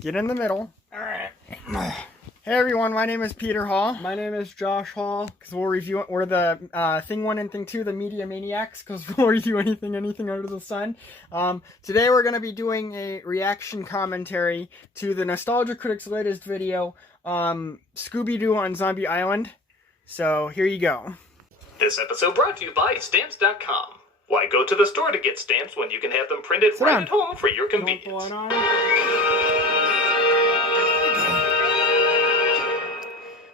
Get in the middle. Alright. Hey everyone, my name is Peter Hall. My name is Josh Hall. Because we'll review, we're the Thing 1 and Thing 2, the Media Maniacs, because we'll review anything under the sun. Today we're going to be doing a reaction commentary to the Nostalgia Critic's latest video, Scooby-Doo on Zombie Island. So, here you go. This episode brought to you by Stamps.com. Why go to the store to get stamps when you can have them printed right at home for your convenience?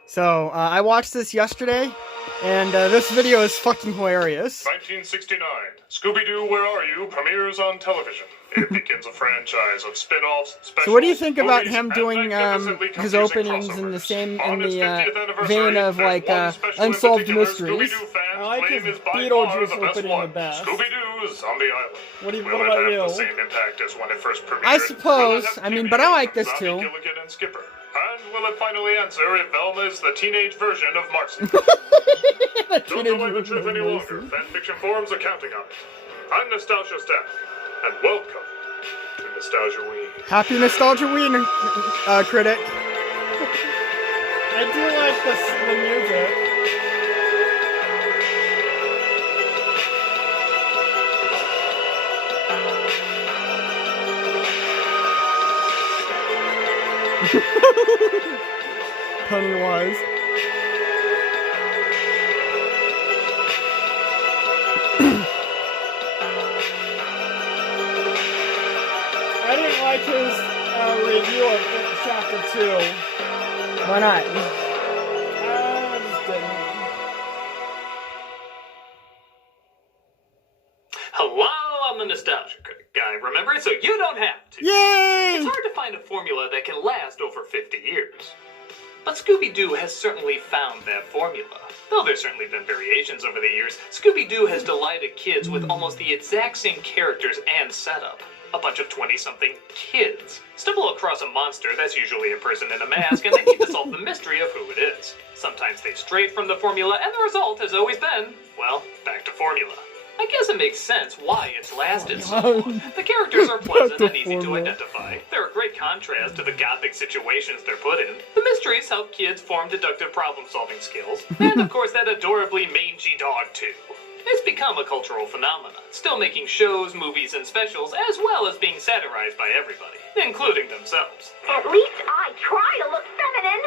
So, I watched this yesterday, and this video is fucking hilarious. 1969, Scooby-Doo, Where Are You? Premieres on television. It begins a franchise of spin-offs, specials, so what do you think about movies, him doing his openings in the same vein of like Unsolved Mysteries? I like his Beetlejuice opening the best. Scooby-Doo's Zombie Island. What Will about it have you? the same impact as when it first premiered? I suppose. I mean, but I like this too. Gilligan and Skipper. And will it finally answer if Velma is the teenage version of Marcy? Don't delay the truth any longer. Fanfiction forums are counting on it. I'm Nostalgia Staff, and welcome to Nostalgia Week. Happy Nostalgia Week, Critic. I do like the music. Pennywise. I didn't like his review of Chapter 2. Why not? I just didn't. Hello, I'm the Nostalgia Critic guy, remember? So you don't have to. Yay! It's hard to find a formula that can last over 50 years. But Scooby-Doo has certainly found that formula. Though there's certainly been variations over the years, Scooby-Doo has delighted kids with almost the exact same characters and setup. A bunch of 20-something kids stumble across a monster that's usually a person in a mask, and they need to solve the mystery of who it is. Sometimes they stray from the formula, and the result has always been, well, back to formula. I guess it makes sense why it's lasted so long. The characters are pleasant and easy to identify. They're a great contrast to the gothic situations they're put in. The mysteries help kids form deductive problem-solving skills. And of course that adorably mangy dog too. It's become a cultural phenomenon, still making shows, movies, and specials, as well as being satirized by everybody, including themselves. At least I try to look feminine.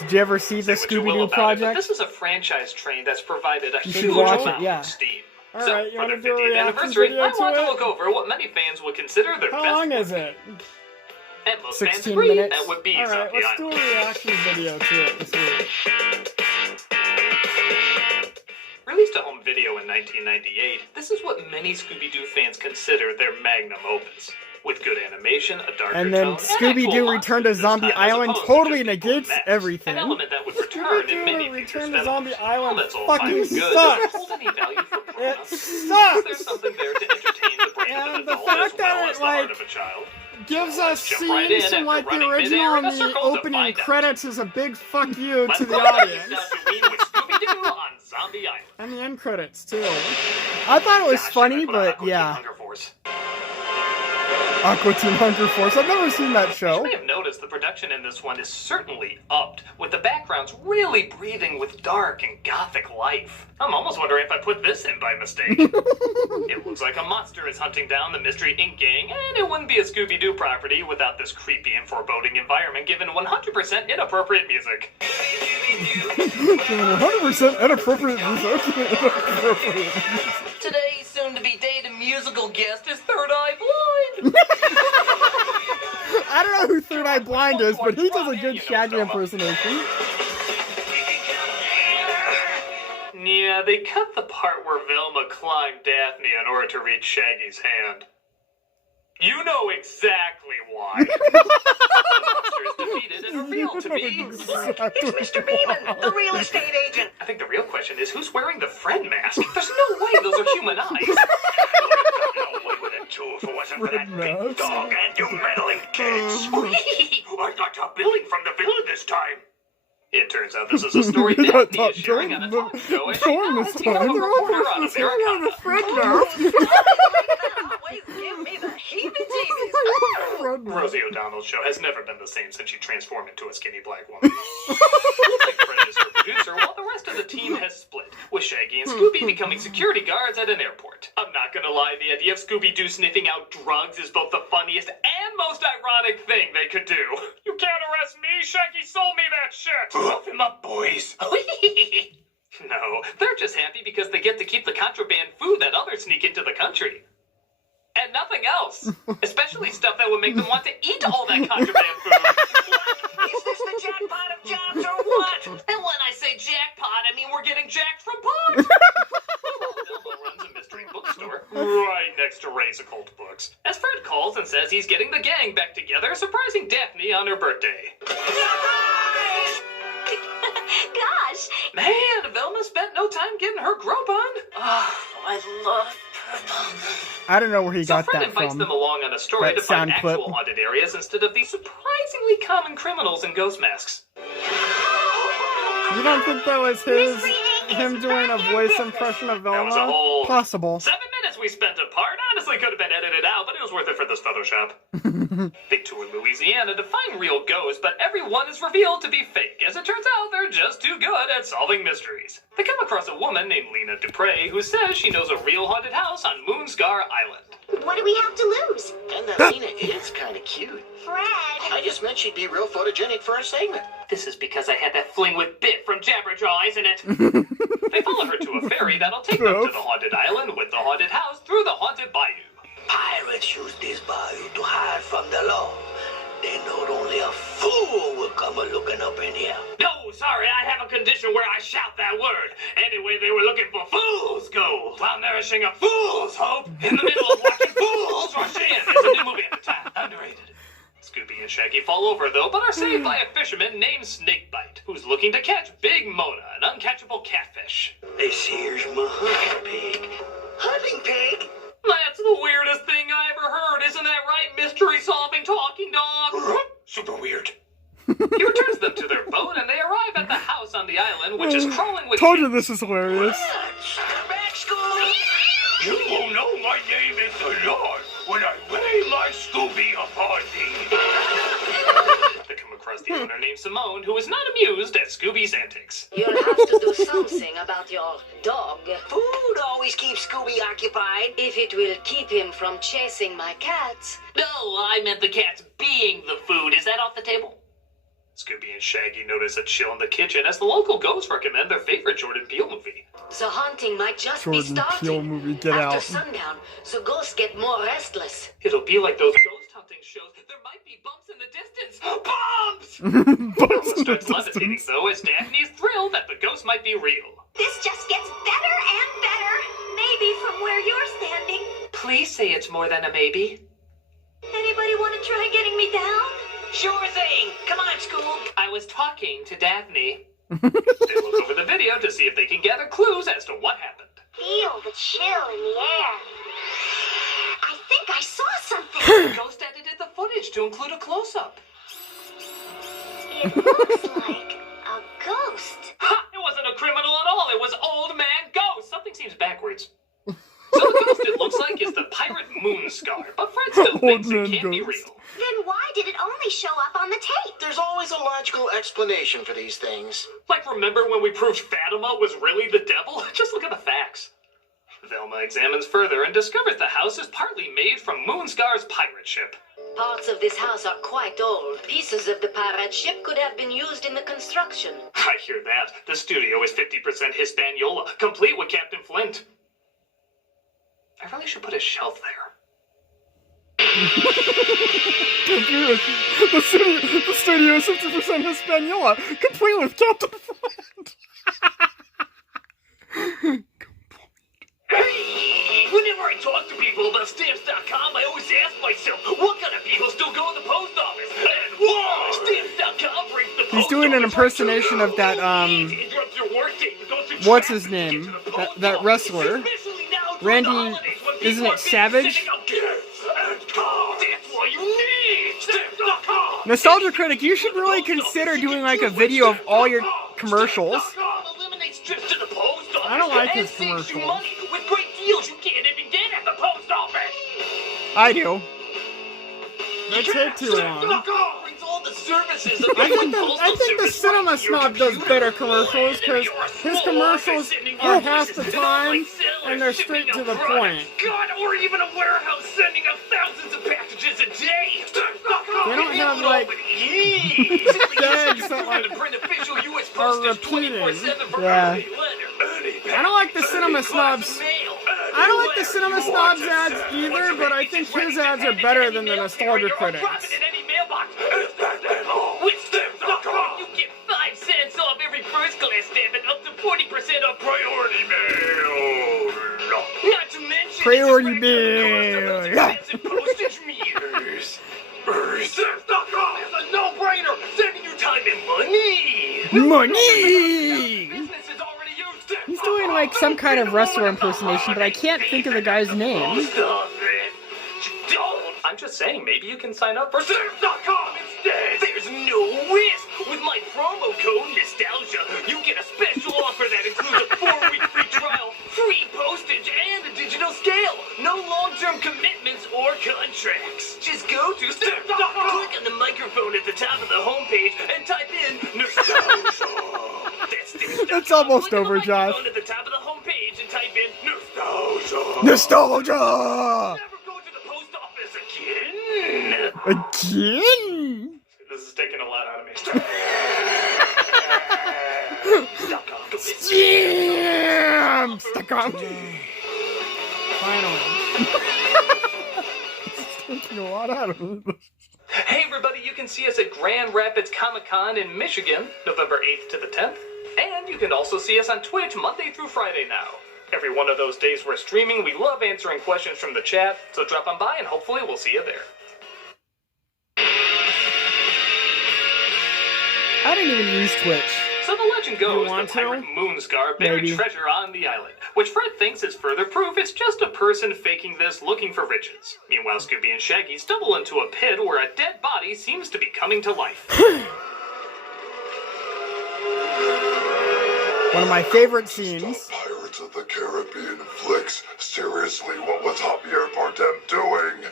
Did you ever see the Scooby-Doo project? This is a franchise train that's provided a huge watch amount it, yeah. of steam. Alright, you for wanna their do a 50th reaction anniversary, video I to want to it? look over what many fans would consider their How best long work. is it? And most 16 fans agree minutes. that would be Alright, Zombie let's do a Island. reaction video to it this week. Released to home video in 1998, this is what many Scooby-Doo fans consider their magnum opus. With good animation, a darker And then tone, Scooby-Doo and Return to actual Zombie monsters this Island time, as totally opposed to just people negates masks. everything. An element that would return in many Scooby-Doo future Return to Zombie spin-offs. Island That's all fine fucking and good. sucks. Does it hold any value for It grown-ups? sucks! There's something there to entertain the brain of an And the adult fact as well that as it, the heart like, of a child. Gives Well, us let's jump right in scenes from after like the running original midair in and a the circle to opening find out. credits is a big fuck you Let's to the go back to audience. Nostalgia with Scooby-Doo on Zombie Island. And the end credits too. I thought it was Gosh, funny, should I put on but Aqua Teen yeah. Hunger Force? Aqua Teen Hunger Force. I've never seen that You show. may have noticed the production in this one is certainly upped, with the backgrounds really breathing with dark and gothic life. I'm almost wondering if I put this in by mistake. It looks like a monster is hunting down the Mystery Inc. gang, and it wouldn't be a Scooby-Doo property without this creepy and foreboding environment given 100% inappropriate music. 100% inappropriate music. Today's soon-to-be dated musical guest is Third Eye Blind! I don't know who Third Eye Blind is, but he does a good Shaggy impersonation. Yeah, they cut the part where Velma climbed Daphne in order to reach Shaggy's hand. You know exactly why. The monster is defeated and revealed to be... It's Mr. Beeman, the real estate agent. I think the real question is who's wearing the friend mask? There's no way those are human eyes. Away with it too if it wasn't for that big Mask. dog and you meddling kids. I got top billing from the villain this time. It turns out this is a story You got Daphne is top sharing on a talk show as she billing now this has become a time. reporter on Americana. Friend mask. always give me the heebie-jeebies. Rosie O'Donnell's show has never been the same since she transformed into a skinny black woman. Looks like Fred is her producer, while the rest of the team has split, with Shaggy and Scooby becoming security guards at an airport. I'm not gonna lie, the idea of Scooby-Doo sniffing out drugs is both the funniest and most ironic thing they could do. You can't arrest me. Shaggy sold me that shit. Rough him up, boys. No, they're just happy because they get to keep the contraband food that others sneak into the country. And nothing else. Especially stuff that would make them want to eat all that contraband food. Is this the jackpot of jobs or what? And when I say jackpot, I mean we're getting jacked from pot. Velma runs a mystery bookstore right next to Ray's occult books. As Fred calls and says he's getting the gang back together, surprising Daphne on her birthday. Surprise! Gosh, Man, Velma spent no time getting her grope on. oh, I love purple. I don't know where he So got Fred that invites from. them along on a story That to find sound clip. actual haunted areas instead of these surprisingly common criminals in ghost masks. You don't think that was him doing a voice impression of That was a Velma? whole Possible. 7 minutes we spent apart. Honestly, could have been edited out, but it was worth it for this Photoshop. They tour Louisiana to find real ghosts, but everyone is revealed to be fake. As it turns out, they're just too good at solving mysteries. They come across a woman named Lena Dupre who says she knows a real haunted house on Moonscar Island. What do we have to lose? And that Lena is kind of cute. Fred. I just meant she'd be real photogenic for a segment. This is because I had that fling with Bit from Jabberjaw, isn't it? They follow her to a ferry that'll take them to the haunted island with the haunted house through the haunted bayou. Pirates use this bayou to hide from the law. They know only a fool will come a-looking up in here. No, sorry, I have a condition where I shout that word. Anyway, they were looking for fool's gold while nourishing a fool's hope in the middle of watching fools rush in. It's a new movie at the time. Underrated. Scooby and Shaggy fall over, though, but are saved by a fisherman named Snakebite, who's looking to catch Big Mona, an uncatchable catfish. This here's my hunting pig. Hunting pig? That's the weirdest thing I ever heard, isn't that right, mystery-solving talking dog? Super weird. He returns them to their boat, and they arrive at the house on the island, which is crawling with Told you this is hilarious. Back, Scooby! You will know my name is the Lord when I lay my Scooby upon thee. They come across the owner named Simone, who is not amused at Scooby's antics. You'll have to do something about your dog. Food always keeps Scooby occupied. If it will keep him from chasing my cats. No, I meant the cats being the food. Is that off the table? Scooby and Shaggy notice a chill in the kitchen as the local ghosts recommend their favorite Jordan Peele movie. The hunting might just be Jordan starting. Peele movie, get After out. sundown, so ghosts get more restless. It'll be like those ghost hunting shows. There might be bumps in the distance. Bumps! Velma starts levitating, though, as Daphne's thrilled that the ghost might be real. This just gets better and better. Maybe from where you're standing. Please say it's more than a maybe. Anybody want to try getting me down? Sure thing. Come on, Scoob. I was talking to Daphne. They look over the video to see if they can gather clues as to what happened. Feel the chill in the air. I think I saw something. The ghost edited the footage to include a close-up. It looks like a ghost. Ha! It wasn't a criminal at all. It was Old Man Ghost. Something seems backwards. So the ghost it looks like is the pirate Moonscar, but Fred still thinks it can't be real. Then why did it only show up on the tape? There's always a logical explanation for these things. Like, remember when we proved Fatima was really the devil? Just look at the facts. Velma examines further and discovers the house is partly made from Moonscar's pirate ship. Parts of this house are quite old. Pieces of the pirate ship could have been used in the construction. I hear that. The studio is 50% Hispaniola, complete with Captain Flint. I really should put a shelf there. The studio is 50% Hispaniola, complete with Captain Flint. Hey! Whenever I talk to people about Stamps.com, I always ask myself, what kind of people still go to the post office? And why? Stamps.com brings the post He's doing an office impersonation of that, interrupt your workday, go through what's traffic his name? to get to the post That office, wrestler. especially now during Randy, the holidays when people isn't are it busy Savage? sending out gifts and cards. That's why you need Stamps.com. Nostalgia Critic, you should really consider doing like a video of all your commercials. Stamps.com eliminates trips to the post office I don't like and his saves you commercials. money with great deals you can't even get at the post office. I do. They take too long. Brings all the services of I think Postal the Service Cinema right to your Snob does computer. better commercials because You're a his small commercials office sending are your half the voices to time online sellers and they're shipping straight to out the products. point. God, or even a warehouse sending out thousands of packages a day. They don't have, like, gags that, like, US are postage repeating. 24/7 for Yeah. early letter. I don't like the Cinema Snobs. I don't like the Cinema Snobs ads either, but I think his ads are better than the Nostalgia Critics. You get 5 cents off every first class stamp and up to 40% off Priority mail. Not to mention Priority it's a regular bill. cost of expensive postage meters. Stamps.com is a no-brainer, saving you time and money. Money! Business is already used. Stamps.com. He's doing like some kind of wrestler impersonation, but I can't think of the guy's name. Stop it. Don't. I'm just saying, maybe you can sign up for Stamps.com instead. There's no risk. With my promo code Nostalgia, you get a special offer that includes a 4-week free trial, free postage, and a digital scale. No long-term commitments or contracts. Just go to Stamps.com, click on the microphone at the top of the homepage, and type in Nostalgia. That's Stamps.com. It's almost Click on the over, Josh. microphone at the top of the homepage and type in Nostalgia. Nostalgia! Never go to the post office again. Again? This is taking a lot out of me. Damn! Stuck on. Finally. It's taking a lot out of me. Hey everybody, you can see us at Grand Rapids Comic-Con in Michigan, November 8th to the 10th. And you can also see us on Twitch Monday through Friday now. Every one of those days we're streaming. We love answering questions from the chat, so drop on by and hopefully we'll see you there. I didn't even use Twitch. So the legend goes want the to? pirate Moonscar buried Maybe. treasure on the island, which Fred thinks is further proof it's just a person faking this looking for riches. Meanwhile, Scooby and Shaggy stumble into a pit where a dead body seems to be coming to life. One of my favorite scenes. Pirates of the Caribbean flicks. Seriously, what was Javier Bardem doing?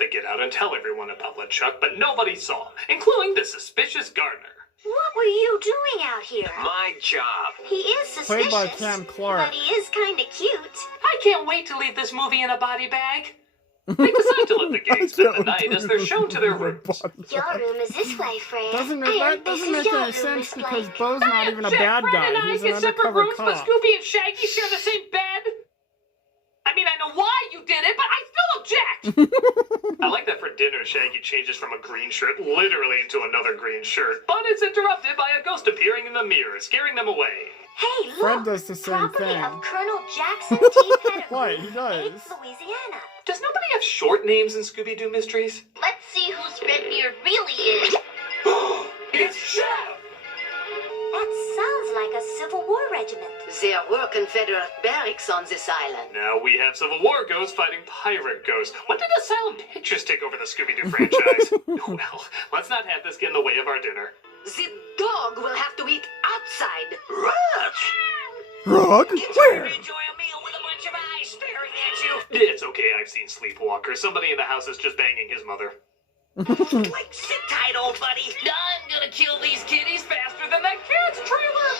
They get out and tell everyone about LeChuck, but nobody saw, including the suspicious gardener. What were you doing out here? My job. He is suspicious. Played by Cam Clark. But he is kind of cute. I can't wait to leave this movie in a body bag. They decide to let the gang spend the night as they're shown to their rooms. Your room is this way, Fred. That And doesn't this make is your any room, sense Miss because Blank. Bo's not even a bad Fred guy. and I He's an get separate undercover rooms, but cop. Scooby and Shaggy share the same bed. I mean, I know why you did it, but I still object. I like that for dinner, Shaggy changes from a green shirt literally into another green shirt, but it's interrupted by a ghost appearing in the mirror, scaring them away. Hey, look. Fred does the same Property thing. of Colonel Jackson T. Pettigrew, What? He does. 8th Louisiana. Does nobody have short names in Scooby-Doo Mysteries? Let's see whose Redbeard really is. It's Chef! That sounds like a Civil War regiment. There were Confederate barracks on this island. Now we have Civil War ghosts fighting pirate ghosts. When did Asylum Pictures take over the Scooby-Doo franchise? Well, let's not have this get in the way of our dinner. The dog will have to eat outside. Rats! Rug? Where? Enjoy a meal with a bunch of eyes staring at you. It's okay, I've seen Sleepwalker. Somebody in the house is just banging his mother. Like, sit tight, old buddy. I'm gonna kill these kitties faster than that cat's trailer!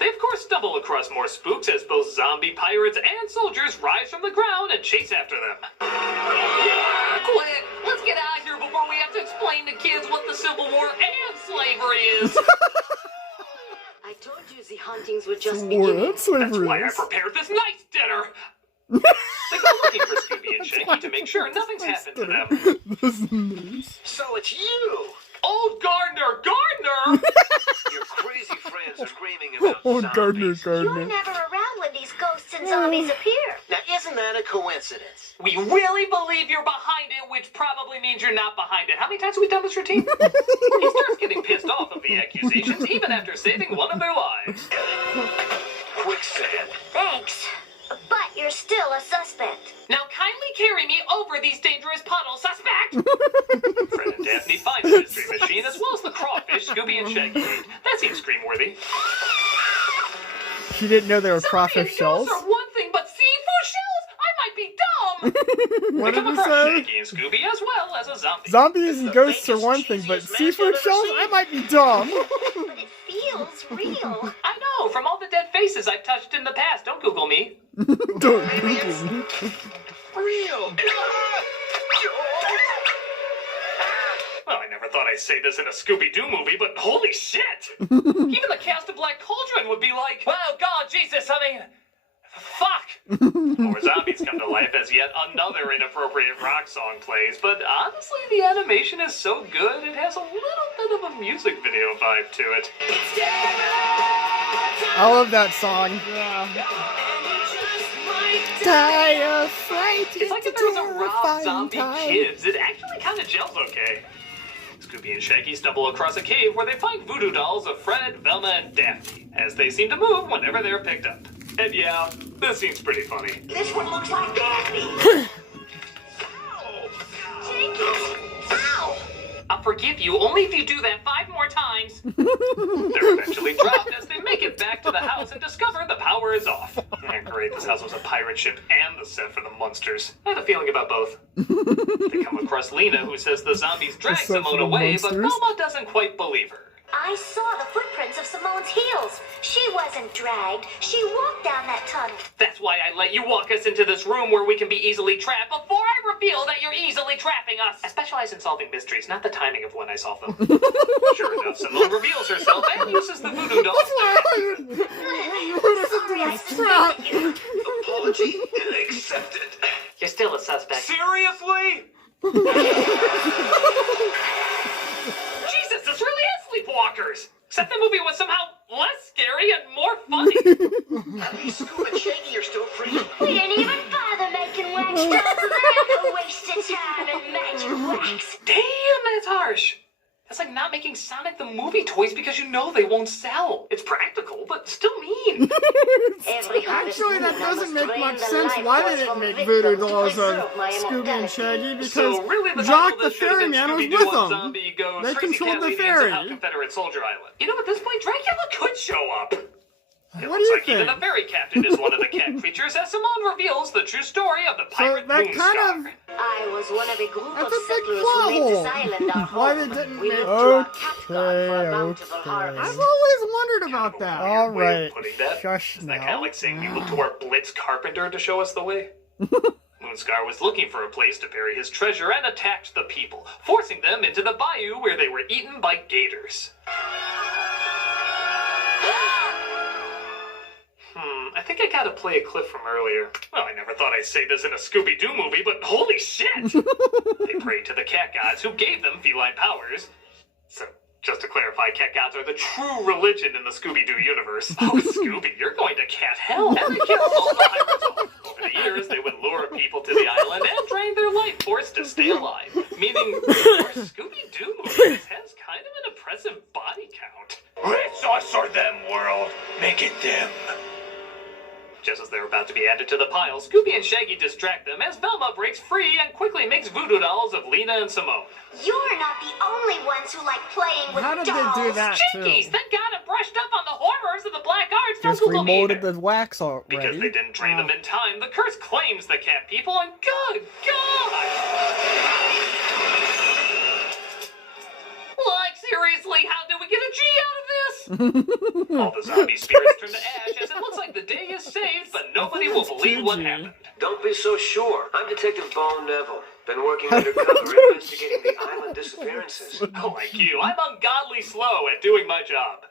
They of course stumble across more spooks as both zombie pirates and soldiers rise from the ground and chase after them. Quick, let's get out of here before we have to explain to kids what the Civil War and slavery is! I told you the huntings were just War beginning. and slavery. That's why I is. prepared this nice dinner! They go looking for Scooby and Shaggy to make sure nothing's happened to them. That's nice. So it's you. Old Gardner! Gardner! Your crazy friends are screaming about Oh, Gardner, zombies. You're Gardner. never around when these ghosts and zombies appear. Now, isn't that a coincidence? We really believe you're behind it, which probably means you're not behind it. How many times have we done this routine? He starts getting pissed off of the accusations, even after saving one of their lives. Quicksand. Thanks. But you're still a suspect. Now kindly carry me over these dangerous puddles, suspect! Fred and Daphne find the mystery machine, as well as the crawfish Scooby and Shaggy ate. That seems scream-worthy. She didn't know they were Zombie crawfish and ghosts shells. are one thing, but seafood shells? I might be dumb! What They did come you across say? Shaggy and Scooby as well as a zombie. Zombies and ghosts are one thing, but seafood shells? I might be dumb. But it feels real. I know, from all the dead faces I've touched in the past. Don't Google me. Don't Google me. Real. Well, I never thought I'd say this in a Scooby-Doo movie, but holy shit! Even the cast of Black Cauldron would be like, wow, God, Jesus, I mean, fuck! More zombies come to life as yet another inappropriate rock song plays, but honestly, the animation is so good, it has a little bit of a music video vibe to it. I love that song. Die of fright. It's like if there was a Rob Zombie Kids, it actually kind of gels okay. Scooby and Shaggy stumble across a cave where they find voodoo dolls of Fred, Velma, and Daphne, as they seem to move whenever they're picked up. And yeah, this seems pretty funny. This one looks like Daphne. Ow. Ow. I'll forgive you only if you do that 5 more times. They're eventually dropped as they make it back to the house and discover the power is off. Great, this house was a pirate ship and the set for the Munsters. I had a feeling about both. They come across Lena, who says the zombies dragged Simone away, but Velma doesn't quite believe her. I saw the footprints of Simone's heels. She wasn't dragged. She walked down that tunnel. That's why I let you walk us into this room where we can be easily trapped before I reveal that you're easily trapping us. I specialize in solving mysteries, not the timing of when I solve them. Sure enough, Simone reveals herself and uses the voodoo doll. Sorry, I suspected you. Apology accepted. You're still a suspect. Seriously? Jesus, this really is Sleepwalkers! Except the movie was somehow less scary and more funny. At least Scoop and Shaggy are still free. We didn't even bother making wax dolls of that. Wasted time and magic wax. Damn, that's harsh. That's like not making Sonic the Movie toys because you know they won't sell. It's practical, but still mean. Every harvest Actually, that moon I doesn't must make drain much the sense life why force they didn't from make victims voodoo to dolls of preserve my Scooby and immortality. Shaggy because So really the Jock title the of this should have been ferryman was Scooby-Doo with on them. Zombie Goes They Crazy controlled Cat the Lady ferry. Out Confederate Soldier Island. You know, at this point, Dracula could show up. It What do looks you like even think? the ferry captain is one of the cat creatures as Simone reveals the true story of the pirate that Moonstar. kind of- I was one of a group That's of a big settlers plot who made hole. this island our home. Why they didn't we make- looked to our cat god for a bountiful Okay. harvest. I've always wondered about that. Weird All way of right. putting that. Shush Isn't that kind of now. like saying you look to our Blitz Carpenter to show us the way? Moonscar was looking for a place to bury his treasure and attacked the people, forcing them into the bayou where they were eaten by gators. I think I gotta play a clip from earlier. Well, I never thought I'd say this in a Scooby-Doo movie, but holy shit! They prayed to the cat gods who gave them feline powers. So, just to clarify, cat gods are the true religion in the Scooby-Doo universe. Oh, Scooby, you're going to cat hell. And they killed all the pirates off. Over the years, they would lure people to the island and drain their life force to stay alive. Meaning, our Scooby-Doo movies has kind of an impressive body count. It's us or them, world. Make it them. Just as they're about to be added to the pile, Scooby and Shaggy distract them as Velma breaks free and quickly makes voodoo dolls of Lena and Simone. You're not the only ones who like playing with How did dolls. they do that Jinkies, too? thank God I'm brushed up on the horrors of the black arts. Don't Just Google me remolded either. the wax already. Because they didn't train them in time, the curse claims the cat people, and good God! Like, seriously, how do we get a G out of this? All the zombie spirits turn to ash as it looks like the day is saved, but nobody will believe what happened. Don't be so sure. I'm Detective Bone Neville. Been working undercover investigating the island disappearances. Like you, I'm ungodly slow at doing my job.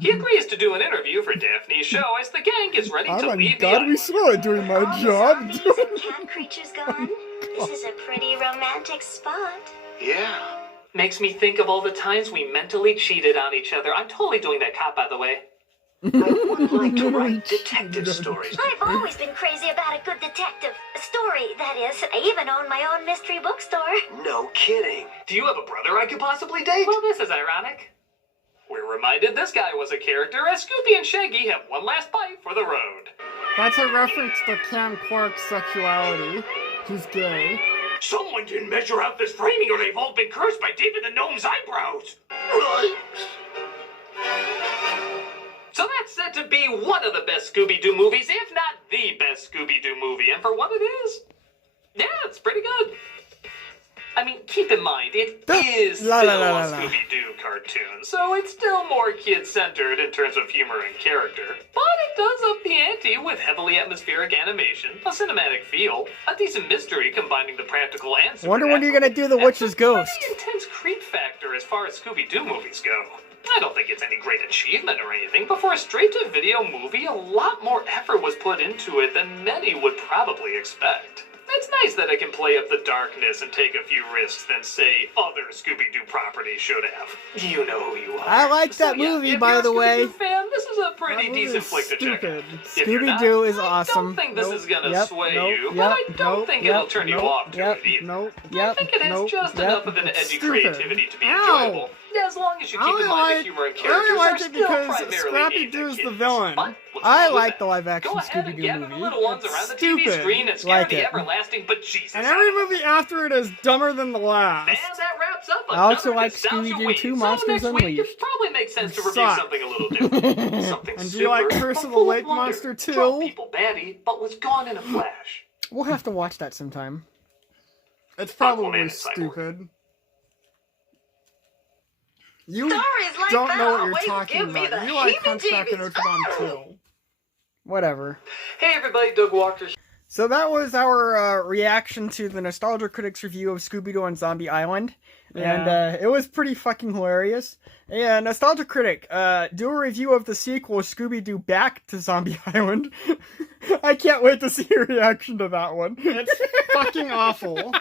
He agrees to do an interview for Daphne's show as the gang gets ready to I'm leave the ungodly island. slow at doing All my the job. zombies and cat creatures gone. This is a pretty romantic spot. Yeah. Makes me think of all the times we mentally cheated on each other. I'm totally doing that cop, by the way. I would like to write detective stories. I've always been crazy about a good detective. A story, that is. I even own my own mystery bookstore. No kidding. Do you have a brother I could possibly date? Well, this is ironic. We're reminded this guy was a character as Scooby and Shaggy have one last bite for the road. That's a reference to Cam Quark's sexuality. He's gay. Someone didn't measure out this framing or they've all been cursed by David the Gnome's eyebrows. Right. So that's said to be one of the best Scooby-Doo movies, if not the best Scooby-Doo movie. And for what it is, Yeah, it's pretty good. I mean, keep in mind, it is still La, a la, la, la, la. Scooby-Doo cartoon, so it's still more kid-centered in terms of humor and character. But it does up the ante with heavily atmospheric animation, a cinematic feel, a decent mystery combining the practical and supernatural. Wonder when you're gonna do the and witch's a ghost. pretty intense creep factor as far as Scooby-Doo movies go. I don't think it's any great achievement or anything, but for a straight-to-video movie, a lot more effort was put into it than many would probably expect. It's nice that it can play up the darkness and take a few risks than, say, other Scooby-Doo properties should have. You know who you are. I like that movie, if by you're the a way. Scooby-Doo fan, this is a That pretty movie decent is flick to check stupid. out. If you're not, Scooby-Doo is I awesome. don't think this is gonna Yep, sway nope, you, yep, but I don't nope, think yep, it'll turn you nope, off to yep, it either. nope, I yep, think it has nope, just yep. enough of an It's edgy stupid. creativity to be Ow. enjoyable, as long as you I keep only in mind like- the humor and I characters only like are it still because primarily Scrappy aimed at Doo's the kids. villain. But what's I wrong with like that? the live-action Go ahead and Scooby-Doo gather movie. the little ones It's around the stupid. TV screen and scare Like the it. everlasting bejesus And out every of them. movie after it is dumber than the last. And that wraps up I also another like Nostalgia Scooby-Doo Week. 2 So Monsters next week, Unleashed. it probably makes sense to review Suck. something a little different. Something And do super, you like Curse but of the full Lake wonder. Monster 2? Drove people batty, but was gone in a flash. We'll have to watch that sometime. It's Aquaman probably and Cyborg. stupid. You Stories like don't that know what you're always talking give me about. the You like Hunchback of heebie-jeebies. Notre Dame too. Whatever. Hey everybody, Doug Walker. So that was our reaction to the Nostalgia Critics review of Scooby-Doo on Zombie Island. And it was pretty fucking hilarious. And Nostalgia Critic, do a review of the sequel, Scooby-Doo Back to Zombie Island. I can't wait to see your reaction to that one. It's fucking awful.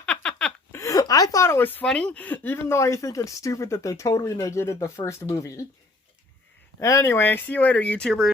I thought it was funny, even though I think it's stupid that they totally negated the first movie. Anyway, see you later, YouTubers.